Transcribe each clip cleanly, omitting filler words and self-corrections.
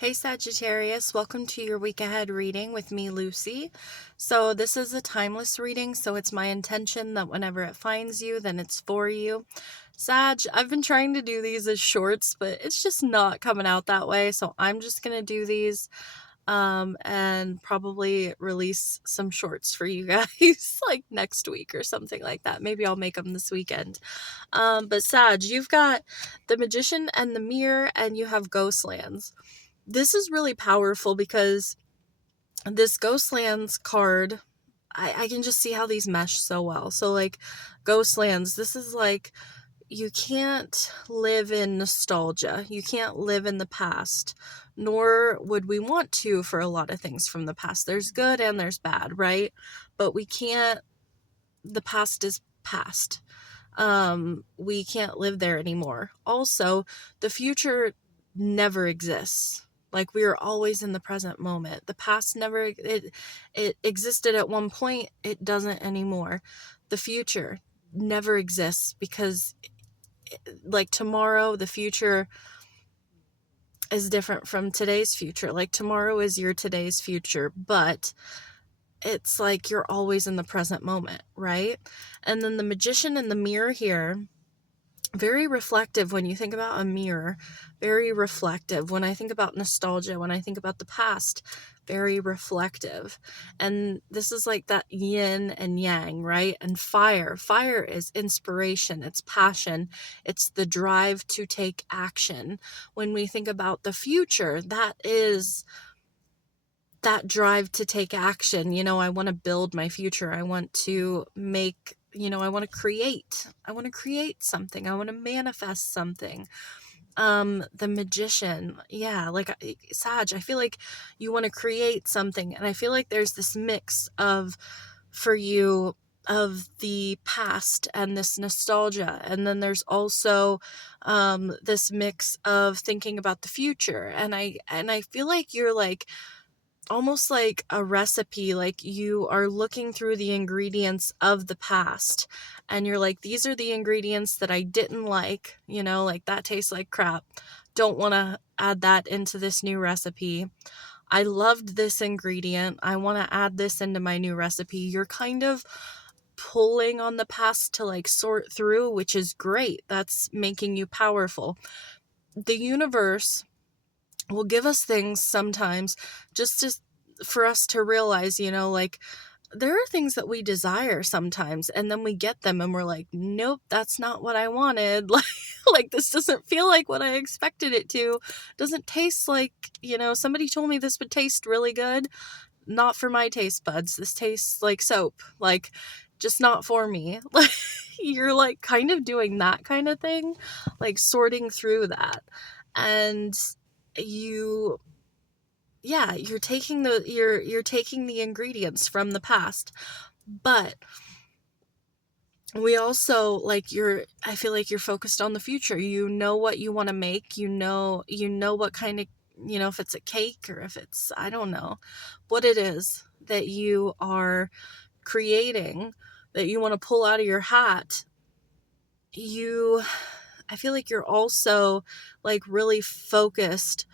Hey Sagittarius, welcome to your week ahead reading with me, Lucy. So this is a timeless reading, so it's my intention that whenever it finds you, then it's for you. Sag, I've been trying to do these as shorts, but it's just not coming out that way, so I'm just going to do these and probably release some shorts for you guys like next week or something like that. Maybe I'll make them this weekend. But Sag, you've got the Magician and the Mirror, and you have Ghostlands. This is really powerful because this Ghostlands card, I can just see how these mesh so well. So like Ghostlands, this is like you can't live in nostalgia. You can't live in the past, nor would we want to for a lot of things from the past. There's good and there's bad, right? But we can't, the past is past. We can't live there anymore. Also, the future never exists. Like, we are always in the present moment. The past never, it existed at one point, it doesn't anymore. The future never exists because, like, tomorrow, the future is different from today's future. Like, tomorrow is your today's future, but it's like you're always in the present moment, right? And then the Magician and the Mirror here, very reflective when you think about a mirror, very reflective. When I think about nostalgia, when I think about the past, very reflective. And this is like that yin and yang, right? And fire is inspiration, it's passion, it's the drive to take action. When we think about the future, that is that drive to take action. You know, I want to build my future. I want to make, I want to create. I want to create something. I want to manifest something. The Magician, yeah, like Sag, I feel like you want to create something, and I feel like there's this mix for you, of the past and this nostalgia, and then there's also this mix of thinking about the future, and I feel like you're like almost like a recipe, like you are looking through the ingredients of the past and you're like, these are the ingredients that I didn't like, like that tastes like crap, don't want to add that into this new recipe. I loved this ingredient, I want to add this into my new recipe. You're kind of pulling on the past to like sort through, which is great. That's making you powerful. The universe will give us things sometimes just for us to realize, like there are things that we desire sometimes, and then we get them and we're like, nope, that's not what I wanted. Like this doesn't feel like what I expected it to. Doesn't taste like, somebody told me this would taste really good. Not for my taste buds. This tastes like soap. Like, just not for me. Like, you're like kind of doing that kind of thing, like sorting through that. And you're taking you're taking the ingredients from the past, but we also like I feel like you're focused on the future. You know what you want to make, what kind of, if it's a cake or if it's, I don't know what it is that you are creating, that you want to pull out of your hat. I feel like you're also like really focused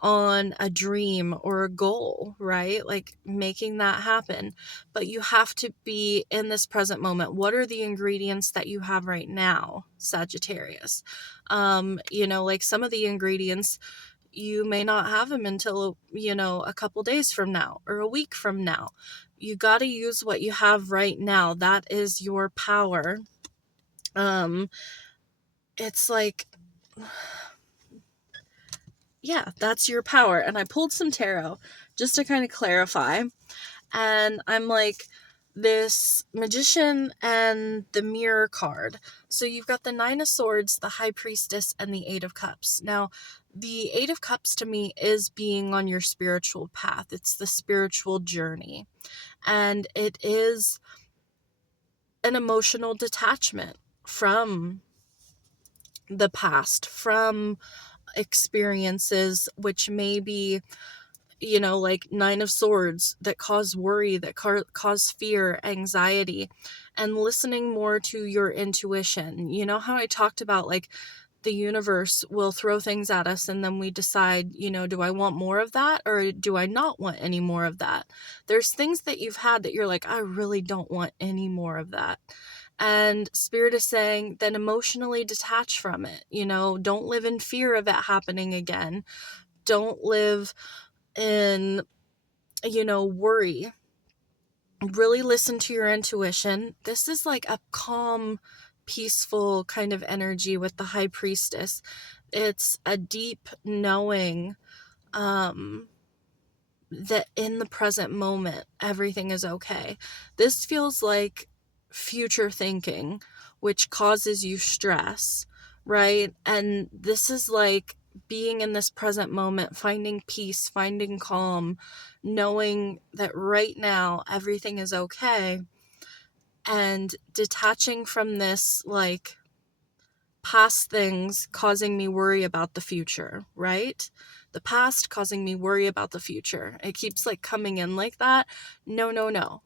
on a dream or a goal, right? Like making that happen. But you have to be in this present moment. What are the ingredients that you have right now, Sagittarius? Like some of the ingredients, you may not have them until, a couple days from now or a week from now. You got to use what you have right now. That is your power. It's like, yeah, that's your power. And I pulled some tarot just to kind of clarify. And I'm like, this Magician and the Mirror card. So you've got the Nine of Swords, the High Priestess, and the Eight of Cups. Now, the Eight of Cups to me is being on your spiritual path. It's the spiritual journey. And it is an emotional detachment from the past, from experiences which may be, like Nine of Swords, that cause worry, that cause fear, anxiety, and listening more to your intuition. You know how I talked about like the universe will throw things at us and then we decide, do I want more of that or do I not want any more of that? There's things that you've had that you're like, I really don't want any more of that. And Spirit is saying, then emotionally detach from it. Don't live in fear of it happening again. Don't live in, worry. Really listen to your intuition. This is like a calm, peaceful kind of energy with the High Priestess. It's a deep knowing that in the present moment, everything is okay. This feels like future thinking, which causes you stress, right? And this is like being in this present moment, finding peace, finding calm, knowing that right now everything is okay, and detaching from this like past things causing me worry about the future, right? The past causing me worry about the future. It keeps like coming in like that. No, no, no.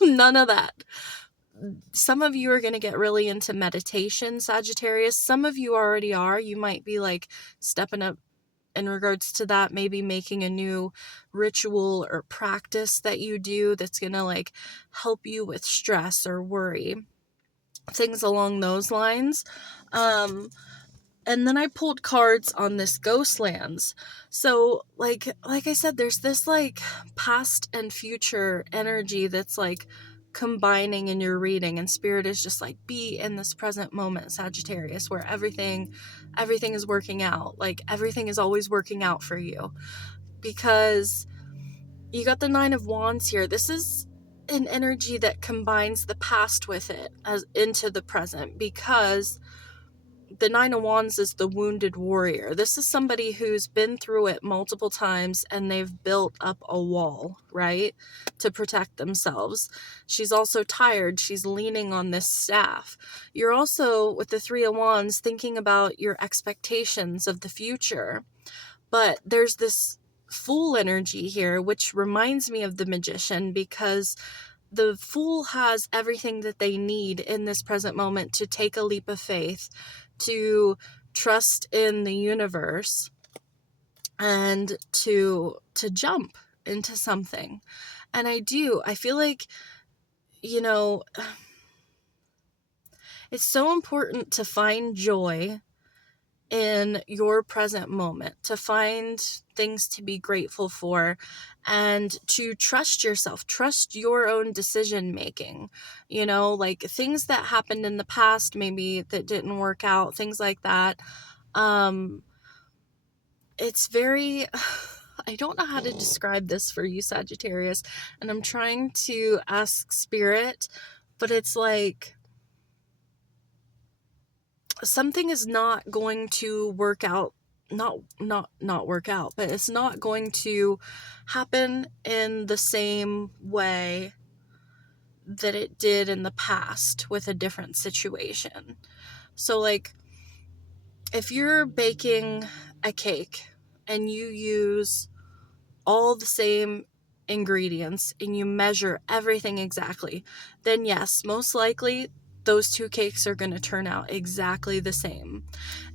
None of that. Some of you are going to get really into meditation, Sagittarius. Some of you already are. You might be like stepping up in regards to that, maybe making a new ritual or practice that you do that's going to like help you with stress or worry. Things along those lines. And then I pulled cards on this Ghostlands. So like I said, there's this like past and future energy that's like combining in your reading, and Spirit is just like, be in this present moment, Sagittarius, where everything is working out. Like everything is always working out for you, because you got the Nine of Wands here. This is an energy that combines the past with it as into the present, because the Nine of Wands is the wounded warrior. This is somebody who's been through it multiple times and they've built up a wall, right, to protect themselves. She's also tired. She's leaning on this staff. You're also, with the Three of Wands, thinking about your expectations of the future. But there's this Fool energy here, which reminds me of the Magician, because the Fool has everything that they need in this present moment to take a leap of faith, to trust in the universe, and to jump into something. And I feel like, it's so important to find joy in your present moment, to find things to be grateful for, and to trust yourself, trust your own decision making. Like things that happened in the past, maybe that didn't work out, things like that. It's very, I don't know how to describe this for you, Sagittarius, and I'm trying to ask Spirit, but it's like something is not going to work out, not work out, but it's not going to happen in the same way that it did in the past with a different situation. So like, if you're baking a cake and you use all the same ingredients and you measure everything exactly, then yes, most likely those two cakes are going to turn out exactly the same.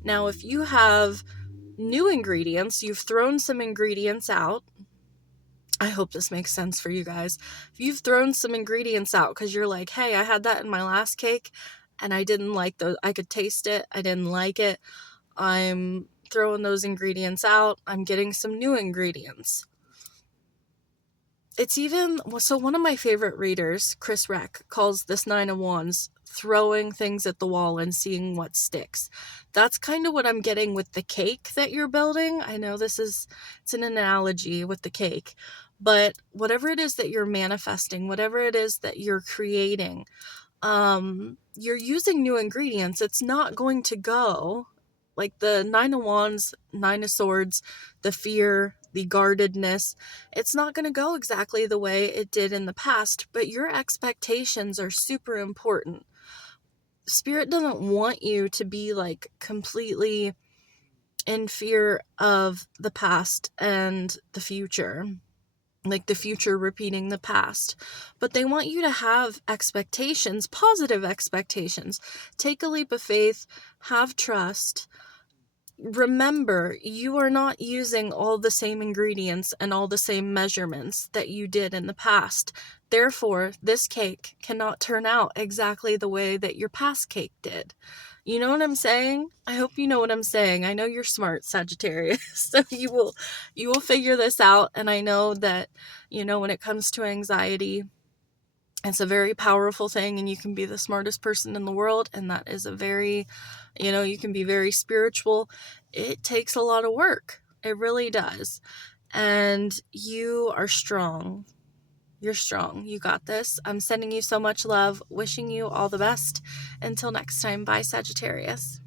Now, if you have new ingredients, you've thrown some ingredients out. I hope this makes sense for you guys. If you've thrown some ingredients out because you're like, hey, I had that in my last cake and I didn't like those, I could taste it, I didn't like it, I'm throwing those ingredients out, I'm getting some new ingredients. It's even, so one of my favorite readers, Chris Reck, calls this Nine of Wands throwing things at the wall and seeing what sticks. That's kind of what I'm getting with the cake that you're building. I know it's an analogy with the cake, but whatever it is that you're manifesting, whatever it is that you're creating, you're using new ingredients. It's not going to go like the Nine of Wands, Nine of Swords, the fear, the guardedness. It's not going to go exactly the way it did in the past, but your expectations are super important. Spirit doesn't want you to be like completely in fear of the past and the future. like the future repeating the past. But they want you to have expectations, positive expectations. Take a leap of faith, have trust. Remember, you are not using all the same ingredients and all the same measurements that you did in the past. Therefore, this cake cannot turn out exactly the way that your past cake did. You know what I'm saying? I hope you know what I'm saying. I know you're smart, Sagittarius. So you will figure this out. And I know that, when it comes to anxiety, it's a very powerful thing, and you can be the smartest person in the world, and that is a very, you can be very spiritual. It takes a lot of work. It really does. And you are strong. You're strong. You got this. I'm sending you so much love, wishing you all the best. Until next time, bye, Sagittarius.